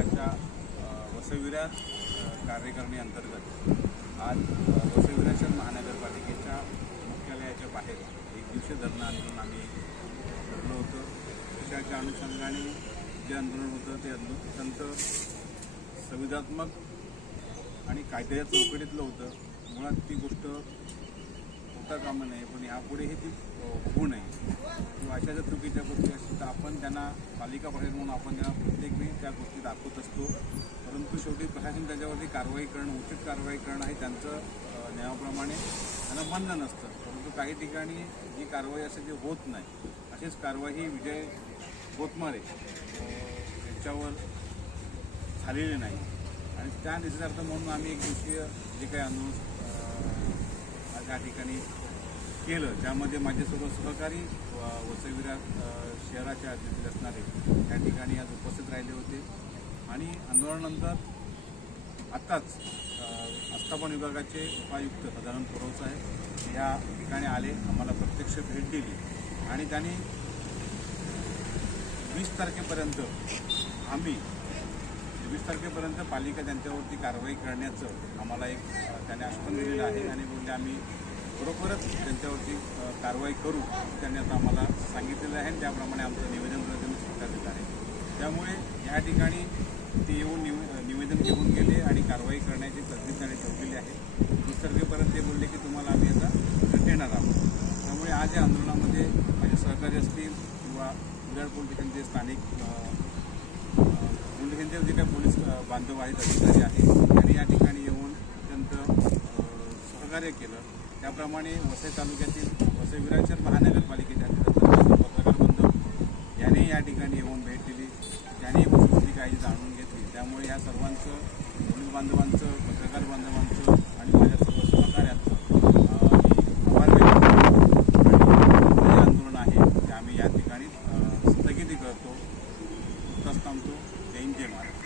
महासंघाच्या वसविरा वसईविरार कार्यकारिणी अंतर्गत आज वसविराच्या महानगरपालिकेच्या मुख्यालयाच्या बाहेर एक दिवशी धरणं आंदोलन आम्ही धरलं होतं. त्याच्या अनुषंगाने जे आंदोलन होतं ते अत्यंत संविधात्मक आणि कायद्याच्या चौकटीतलं होतं. मुळात ती गोष्ट होता कामा नये पण यापुढेही हो ती होऊ नये किंवा अशा जर चुकीच्या गोष्टी असतील तर आपण त्यांना पालिका प्रशासन म्हणून आपण त्यांना प्रत्येक वेळी त्या गोष्टी दाखवत असतो. परंतु शेवटी प्रशासन त्याच्यावरती कारवाई करणं उचित कारवाई करणं हे त्यांचं नियमाप्रमाणे त्यांना बंधन असतं परंतु काही ठिकाणी जी कारवाई असते ती होत नाही अशीच कारवाई ही विजय गोतमारे यांच्यावर झालेली नाही. आणि त्या निषेधार्थ म्हणून आम्ही एक दिवशीय जे काही आंदोलन त्या ठिकाणी केलं ज्यामध्ये माझ्यासोबत सहकारी व- शहराच्या विरार अध्यक्ष असणारे त्या ठिकाणी आज उपस्थित राहिले होते. आणि आंदोलनानंतर आत्ताच आस्थापन विभागाचे उपायुक्त सदानंद पुरव साहेब या ठिकाणी आले आम्हाला प्रत्यक्ष भेट दिली. आणि त्यांनी वीस तारखेपर्यंत आम्ही वीस तारखेपर्यंत पालिका त्यांच्यावरती कारवाई करण्याचं आम्हाला एक त्याने आश्वासन दिलेलं आहे आणि बोलले आम्ही बरोबरच त्यांच्यावरती कारवाई करू त्यांनी आता आम्हाला सांगितलेलं आहे आणि त्याप्रमाणे आमचं निवेदन त्यांनी स्वीकारलेलं आहे. त्यामुळे या ठिकाणी ते येऊन निव निवेदन घेऊन गेले आणि कारवाई करण्याची तरतूद त्यांनी ठेवलेली आहे. वीस तारखेपर्यंत ते बोलले की तुम्हाला आम्ही आता देणार आहोत. त्यामुळे आज या आंदोलनामध्ये माझे सहकारी असतील किंवा विराट पोलीस स्थानिक अ, पोलीस जे काही बांधव आहेत अधिकारी आहेत. त्यांनी या ठिकाणी येऊन अत्यंत सहकार्य केलं. त्याप्रमाणे वसई तालुक्यातील वसई विराचर महानगरपालिकेच्या पत्रकार बांधव याने या ठिकाणी येऊन भेट दिली. त्यांनी वस्तुस्थिती काही जाणून घेतली. त्यामुळे या सर्वांचं पोलीस बांधवांचं पत्रकार बांधवांचं आणि माझ्या सर्व सहकार्याचं आभार व्यक्त आंदोलन आहे ते आम्ही या ठिकाणी स्थगिती करतो. थांबतो. जय महाराज